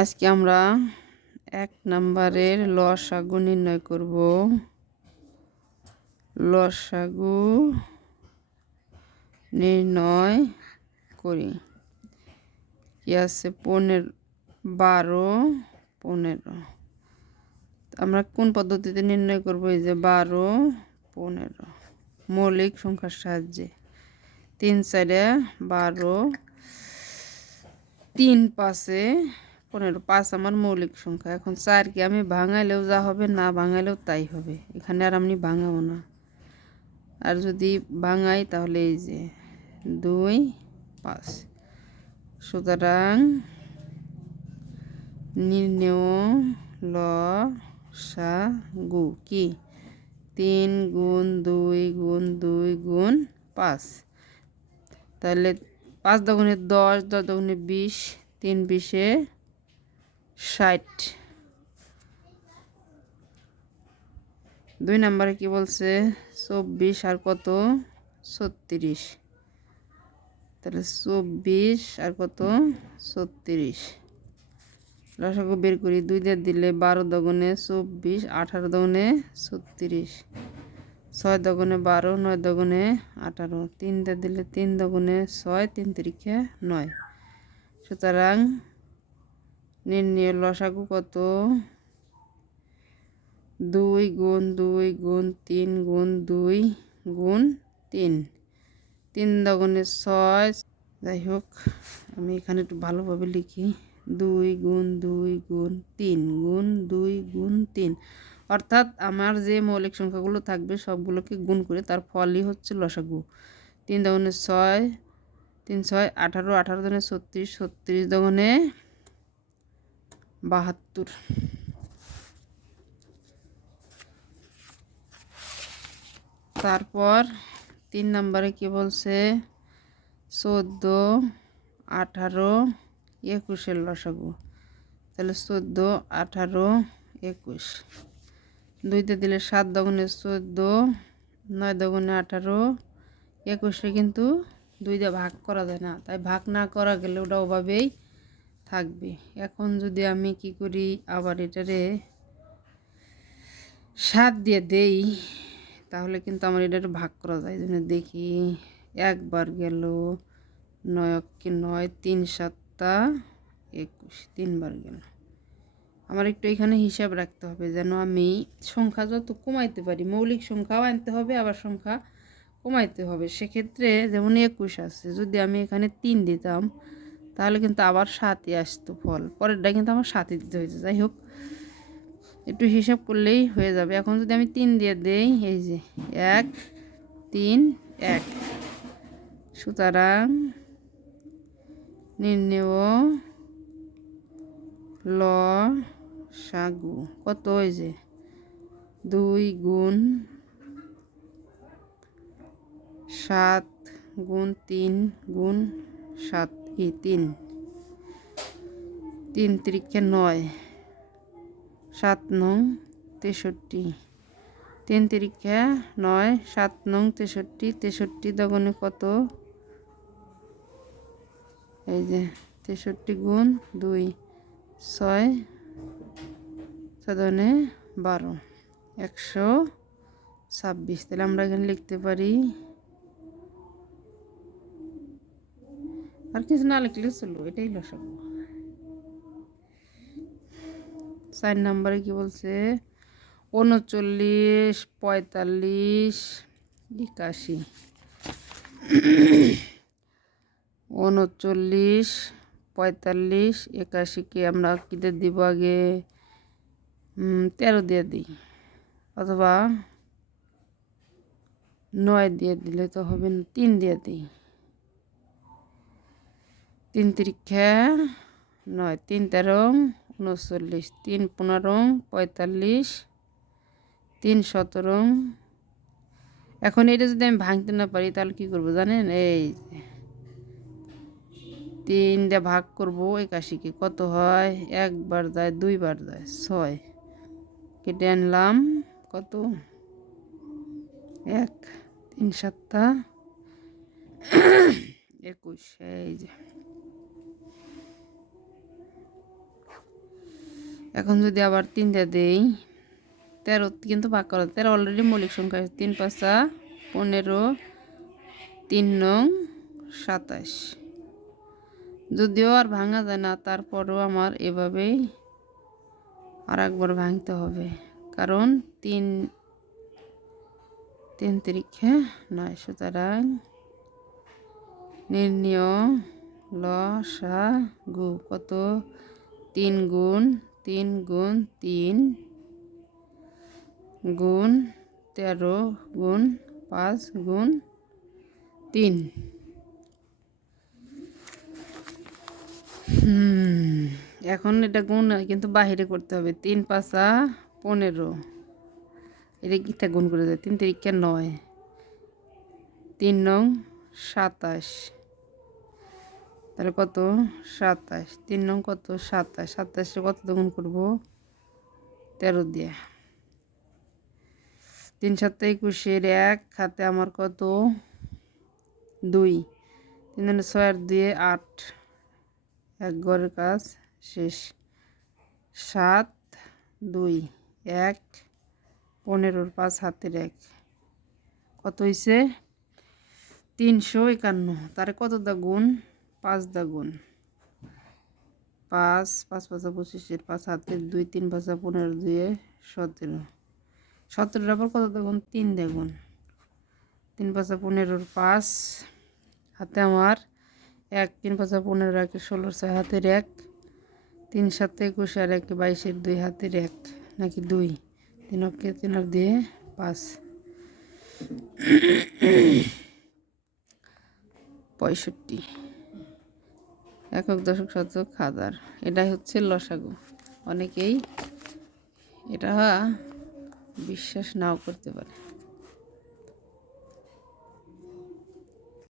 আজকে আমরা এক নাম্বারের লসাগু নির্ণয় করব। লসাগু নির্ণয় করি। কি আছে? পনেরো, বারো, পনেরো। আমরা কোন পদ্ধতিতে নির্ণয় করব? এই যে বারো, পনেরো। মৌলিক সংখ্যার সাহায্যে। তিন চারে বারো, তিন পাশে পনেরো, পাঁচ আমার মৌলিক সংখ্যা। এখন চার কি আমি ভাঙাইলেও যা হবে, না ভাঙাইলেও তাই হবে? এখানে আর আমি ভাঙাবো না। আর যদি ভাঙাই তাহলে এই যে দুই, পাঁচ। সুতরাং নির্ণয় ল, সা, গু, কি? তিন গুণ দুই গুণ দুই গুণ পাঁচ। তাহলে পাঁচ দগুণে দশ দশ দগুণে বিশ, তিন বিশে ষাট। দুই নম্বরে কি বলছে? চব্বিশ আর কত? ছত্রিশ। তাহলে চব্বিশ আর কত? ছত্রিশ। লসাগু বের করি, দুই দিয়ে দিলে বারো দগুনে চব্বিশ, আঠারো দগুনে ছত্রিশ। ছয় দগুনে বারো, নয় দগুনে আঠারো। তিনটা দিলে তিন দগুনে ছয়, তিন তিরিখে নয়। সুতরাং নির্ণয় লসাগু কত? দুই গুণ দুই গুণ তিন গুণ দুই গুণ তিন। তিন দগুনে ছয়। যাই হোক, আমি এখানে একটু ভালোভাবে লিখি। দুই গুণ দুই গুণ তিন গুণ দুই গুণ তিন। অর্থাৎ আমার যে মৌলিক সংখ্যাগুলো থাকবে, সবগুলোকে গুণ করে তার ফলই হচ্ছে লসাগু। তিন দগুনে ছয়, তিন ছয় আঠারো আঠারো দনে ছত্রিশ ছত্রিশ দগুনে বাহাত্তর। তারপর তিন নম্বরে কি বলছে? চোদ্দ, আঠারো, একুশের লসাগু। তাহলে চোদ্দ, আঠারো, একুশ। দুইতে দিলে সাত দগুনে চোদ্দ, নয় দগুনে আঠারো, একুশে কিন্তু দুইটা ভাগ করা যায় না। তাই ভাগ না করা গেলে ওটা ওভাবেই থাকবে। এখন যদি আমি কি করি, আবার এটারে সাত দিয়ে দেই, তাহলে কিন্তু আমার এটা ভাগ করা যায়। জন্য দেখি, একবার গেল নয় কি নয়, তিন সাতটা একুশ, তিনবার গেল। আমার একটু এখানে হিসাব রাখতে হবে, যেন আমি সংখ্যা যত কমাইতে পারি, মৌলিক সংখ্যাও আনতে হবে, আবার সংখ্যা কমাইতে হবে। সেক্ষেত্রে যেমন একুশ আছে, যদি আমি এখানে তিন দিতাম তাহলে কিন্তু আবার সাতই আসতো ফল। পরেরটা কিন্তু আমার সাতই দিতে হয়েছে, যাই হোক। একটু হিসাব করলেই হয়ে যাবে। এখন যদি আমি তিন দিয়ে দেই, এই যে এক, তিন, এক। সুতরাং নির্ণেয় ল, সাগু। কত ওই যে? দুই গুণ সাত গুণ তিন গুণ সাত। ই তিন। তিন তিরিখে নয়। সাত নং তেষট্টি। তিন তিরিখে নয়, সাত নং তেষট্টি। তেষট্টি দগনে কত? এই যে, তেষট্টি গুণ দুই, ছয় সদনে বারো। একশো ছাব্বিশ। তাহলে আমরা এখানে লিখতে পারি আর কিছু না লিখলে চলো এটাই লসাগু। চার নম্বরে কি বলছে? উনচল্লিশ, পঁয়তাল্লিশ, একাশি। উনচল্লিশ, পঁয়তাল্লিশ একাশিকে আমরা কিদের দিব আগে? তেরো দিয়ে দিই। অথবা নয় দিয়ে দিলে তো হবে না, তিন দিয়ে দিই। তিন তিরিক্ষা নয়, তিন তেরো, উনচল্লিশ, তিন পনেরো, পঁয়তাল্লিশ, তিন সতেরো। এখন এটা যদি আমি ভাঙতে না পারি, তাহলে কী করব জানেন? এই তিনটা ভাগ করব একাশিকে কত হয়? একবার যায়, দুইবার যায়, ছয়। কেটে আনলাম, কত? এক, তিন সাতটা। একুশ, এই যে। এখন যদি আবার তিনটা দেই, তেরো কিন্তু ভাগ করা, তেরো অলরেডি মৌলিক সংখ্যা তিন পাঁচা, পনেরো, তিন নং, সাতাশ। যদিও আর ভাঙা যায় না, তারপরও আমার এভাবেই আর একবার ভাঙতে হবে। কারণ তিন তিন তিরিক্ষে নয়, সুতরাং নির্ণয় ল, সা, গু, কত? তিন গুণ তিন গুণ তিন গুণ তেরো গুণ পাঁচ গুণ তিন। এখন এটা গুণ কিন্তু বাহিরে করতে হবে। তিন পাঁচা পনেরো। এটা গীতা গুণ করে দেয়? তিন তিরিক্ষা নয়। তিন নং সাতাশ। তাহলে কত? সাতাশ। তিন নং কত? সাতাশ। সাতাশে কত গুণ করব? তেরো দিয়ে। তিন সাতটা একুশের এক, হাতে আমার কত? দুই। তিন ছয় আর দুয়ে আট। এক ঘরের কাজ শেষ। সাত, দুই, এক, পনেরোর পাঁচ হাতের এক। কত হয়েছে তিনশো একান্ন। তার কত দা গুণ? পাঁচ দা গুণ পাঁচ পাঁচ পাঁচা পঁচিশের পাঁচ হাতের দুই, তিন পাঁচা পনেরো দুয়ে সতেরো। সতেরোর আবার কত দা গুণ তিন দা গুণ তিন পাঁচা পনেরোর পাঁচ, হাতে আমার এক, তিন পাঁচা পনেরো একে ষোলোর ছয়, হাতের এক। তিন, সাতে, একুশ আর একে বাইশের দুই, হাতের এক, নাকি দুই? তিন অক্ষে, তিন আর দিয়ে পাঁচ। পঁয়ষট্টি। একক দশক শতক হাজার এটাই হচ্ছে লসাগু। অনেকেই এটা বিশ্বাস নাও করতে পারে।